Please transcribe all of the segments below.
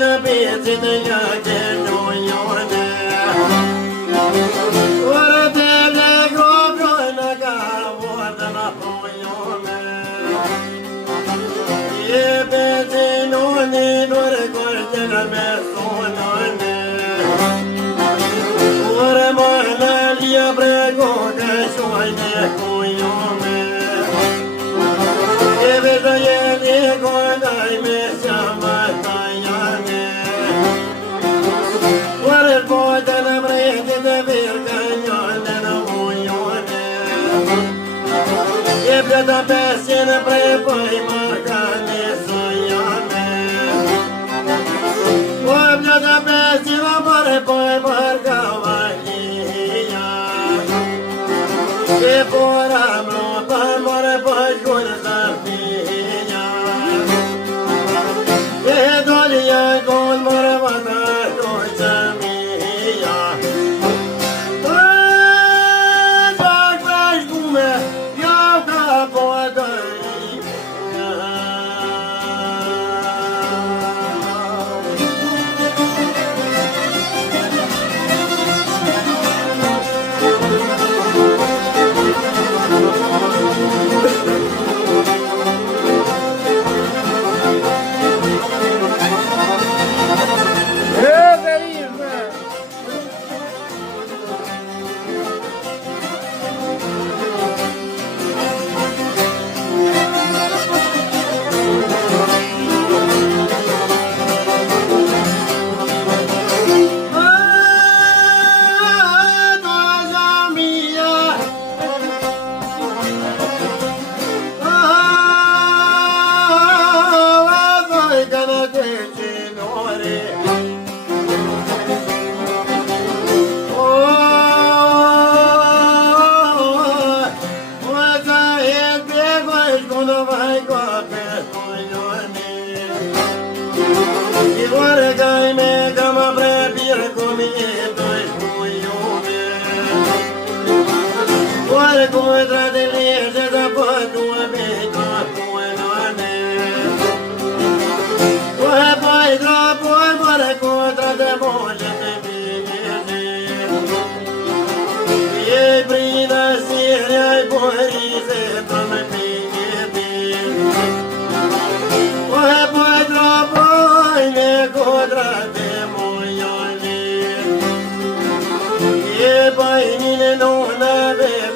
në picit nga këllu jone. Ore të le grobjoj në ka vërë në pojone. Je bezinoni nore kërte në mesonone. Ore më në lia brego këshoj në kujone. Je vetë jeli kodaj me shamatayane. Ore pojte në mrejti të virka njone në ujone. Je pleta pesin prepoj markani sujane. O pleta pesin prepoj markavania. Je pora mlopan more poj shkull zartia. Je dolja gol more vata doj qamia. Zak vesh gume, jau ka podaj. Contra de legge da tua vita buonane. Poi troppo amore contra de moglie te viene. E brina seria e borise come viene. Poi troppo ne contra de moglione. E poi ne non aveva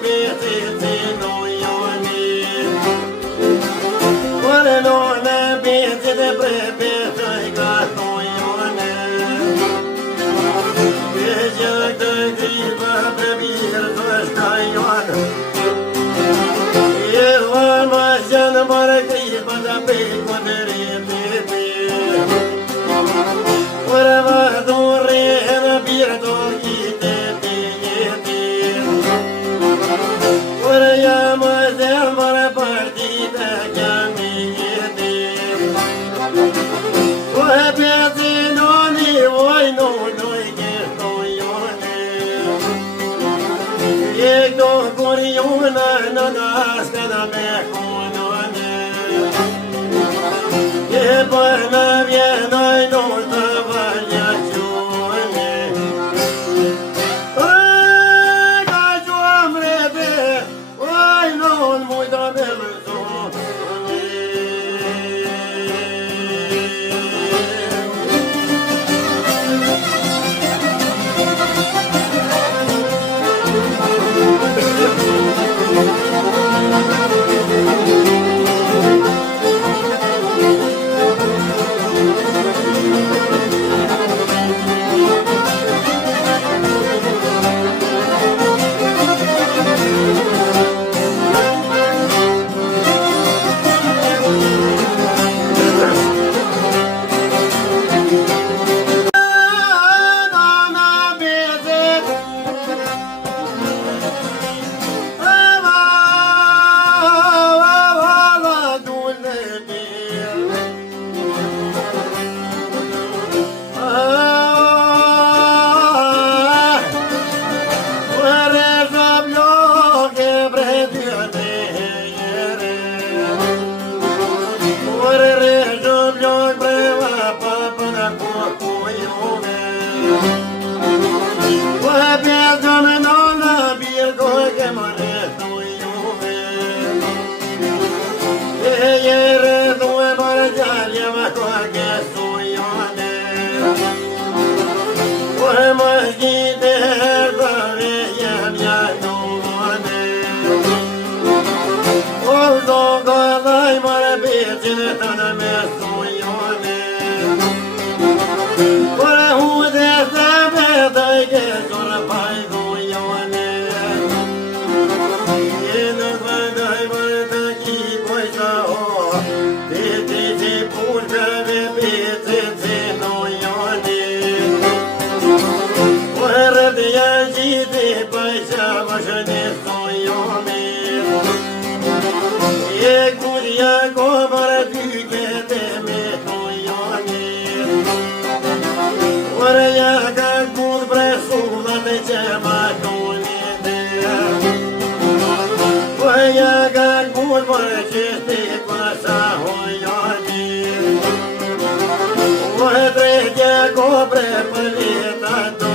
sujone Ore më shkite dhëve jem janone O zonga dhaj mare becin të në me sujone Ore hude të me dhaj ke zore paj sujone Jenë të dhaj mare të ki pojsa o Ti që pushëve bitë që nojone Ore të janë qiti pajsa më shënë sujone E kurja komër ty kete me sujone Ore ja ka kur presullat e që ma tonite Ore ja ka kur për qështi kësa hojone Ore trekja kopre për leta do